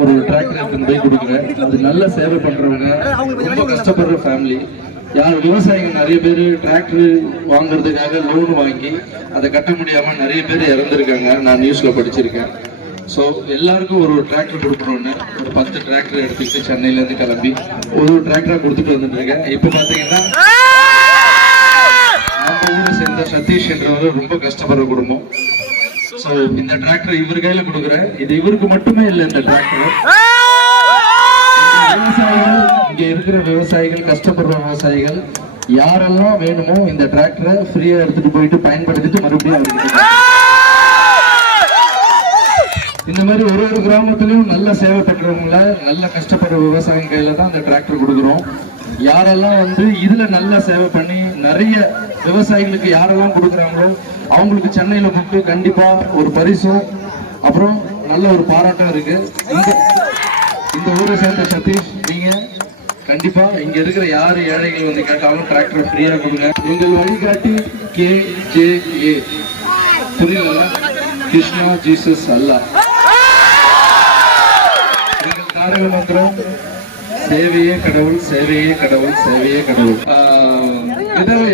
ஒரு டிராக்டர் எடுத்துன்னு போய் கொடுக்குறேன். அது நல்ல சேவை பண்றவங்க ரொம்ப கஷ்டப்படுற ஃபேமிலி யார் விவசாயிங்க நிறைய பேர் டிராக்டர் வாங்குறதுக்காக லோன் வாங்கி அதை கட்ட முடியாம நிறைய பேர் இறந்துருக்காங்க. நான் நியூஸ்ல படிச்சிருக்கேன். ஸோ எல்லாருக்கும் ஒரு ஒரு டிராக்டர் கொடுக்கணும்னு ஒரு பத்து டிராக்டர் எடுத்துக்கிட்டு சென்னையிலேருந்து கிளம்பி ஒரு ஒரு டிராக்டரா கொடுத்துட்டு வந்துட்டுருக்கேன். இப்போ பார்த்தீங்கன்னா நம்ம ஊரை சேர்ந்த சதீஷ் என்றவர் ரொம்ப கஷ்டப்படுற குடும்பம். இந்த டிராக்டர் இவர் கையில கொடுக்குறேன். இது இவருக்கு மட்டுமே இல்லை இந்த டிராக்டர் விவசாயிகள் இங்க இருக்கிற விவசாயிகள் கஷ்டப்படுற விவசாயிகள் யாரெல்லாம் வேணுமோ இந்த டிராக்டரை ஃப்ரீயா எடுத்துட்டு போயிட்டு பயன்படுத்திட்டு மறுபடியும் அவருக்கு இந்த மாதிரி ஒரு ஒரு கிராமத்திலையும் நல்ல சேவை பண்றவங்கள நல்ல கஷ்டப்படுற விவசாயம் கையில தான் இந்த டிராக்டர் கொடுக்குறோம். யாரெல்லாம் வந்து இதுல நல்ல சேவை பண்ணி நிறைய விவசாயிகளுக்கு யாரெல்லாம் கொடுக்குறாங்களோ அவங்களுக்கு சென்னையில் கூப்பிட்டு கண்டிப்பாக ஒரு பரிசும் அப்புறம் நல்ல ஒரு பாராட்டம் இருக்கு. இந்த இந்த ஊரை சேர்ந்த சதீஷ் நீங்கள் கண்டிப்பாக இங்கே இருக்கிற யார் ஏழைகள் வந்து கேட்டாலும் டிராக்டர் ஃப்ரீயாக கொடுங்க. எங்கள் வழிகாட்டி கே ஜே ஏ புரியல கிருஷ்ணா ஜீசஸ் அல்லா. எங்கள் தாரக மந்திரம் சேவையே கடவுள் சேவையே கடவுள் சேவையே கடவுள். ஆஹ், விதவை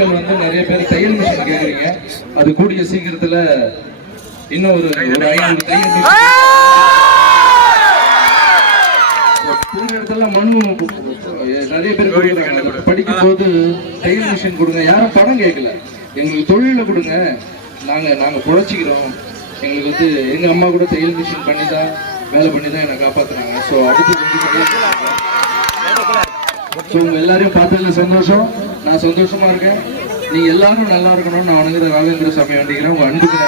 பெண்கள் வந்து நிறைய பேர் தையல் மிஷின் கேக்குறீங்க. அது கூடிய சீக்கிரத்துல இன்னும் ஒரு ஒரு ஐநூறு தையல் இடத்துல மனு நிறைய பேர். படிக்கும் போது தையல் மிஷின் கொடுங்க. யாரும் பணம் கேட்கல எங்களுக்கு தொழில கொடுங்க. நாங்க நாங்க புழைச்சிக்கிறோம். எங்களுக்கு வந்து எங்க அம்மா கூட தையல் மிஷின் பண்ணி தான் வேலை பண்ணி தான் என்னை காப்பாத்துனாங்க. ஸோ உங்க எல்லாரையும் பார்த்ததுல சந்தோஷம். நான் சந்தோஷமா இருக்கேன். நீங்க எல்லாரும் நல்லா இருக்கணும்னு நான் அணுகிற ராகவேந்திர சாமி வேண்டிக்கிறேன். உங்க அன்புக்கு